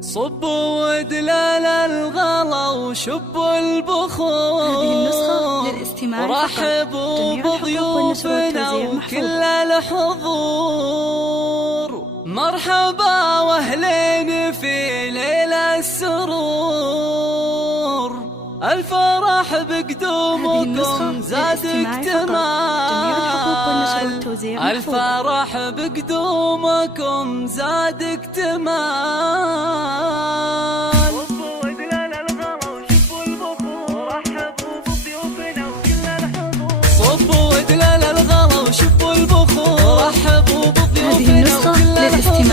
صبوا ودلال الغلا وشبوا البخور. هذه النسخة للاستماع فقط. ورحبوا بضيوفنا وكل الحضور. مرحبا واهلين في ليل السرور. الفرح بقدومكم زاد اكتمال. الفرح بقدومكم زاد اكتمال. صبوا ودلال الغلا وشبوا البخور. رحبوا بضيوفنا وكل الحضور. صبوا ودلال الغلا وشبوا البخور. رحبوا بضيوفنا وكل الحضور.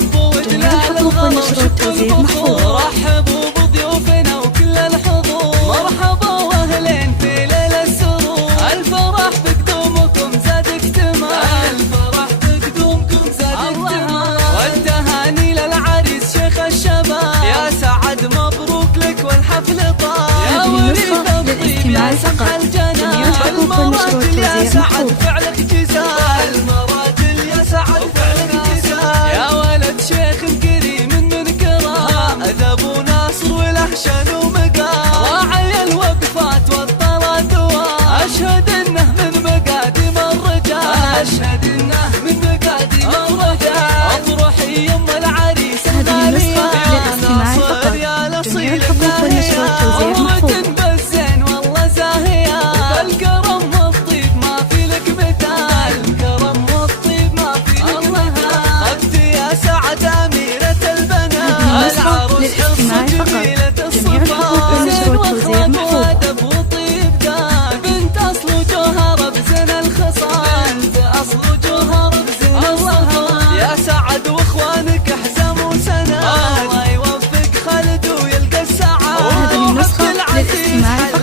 صبوا ودلال الغلا وشبوا البخور. رحبوا بضيوفنا وكل الحضور. مرحبا واهلين في ليل السرور. الفرح بقدومكم زاد اكتمال. الفرح بقدومكم زاد اكتمال. والتهاني للعريس شيخ الشباب. يا سعد مبروك لك والحفل طاب. يا وليد الطيب يا سمح الجنان. المراجل يا سعد فعلك جزاء. المراجل يا سعد فعلك جزاء. يا ولد شيخ كريم من كرام. ذبو ناصر وله شان ومقام. راعي الوقفات والطرى دواء. أشهد إنه من مقادم الرجال. أشهد إنه من مقادم الرجال. أفرحي يم العريس الغالية. يا ناصر يا الأصيل الثانية. أمة بالزين والله زاهية. بالكرم والطيب ما في لك مثال. الكرم والطيب ما في لك مثال. أختي يا سعد أميرة البنات. العروس حصة جميلة الصفات. زين واخلاق وادب وطيب دان. بنت أصل وجوهر بزين الخصال. بنت أصل وجوهر بزين الخصال. يا سعد واخوانك حزام وسنان. الله يوفق خالد ويلقى السعادة. هذه النسخة للاستماع فقط.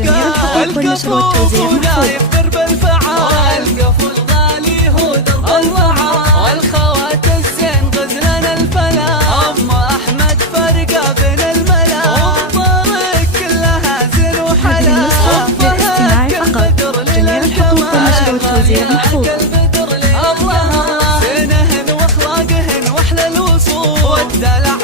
جميع الحقوق والنشر والتوزيع محفوظ. درب الفعال. القفو الغالي هو درب الفعال. والخوات الزين غزلان الفلا. أم أحمد فرقة بين الملا. والطريق كلها زين وحلا. للاستماع فقط. جميع الحقوق والنشر والتوزيع محفوظ. الله زينهن واخلاقهن واحلى الوصول. والدلع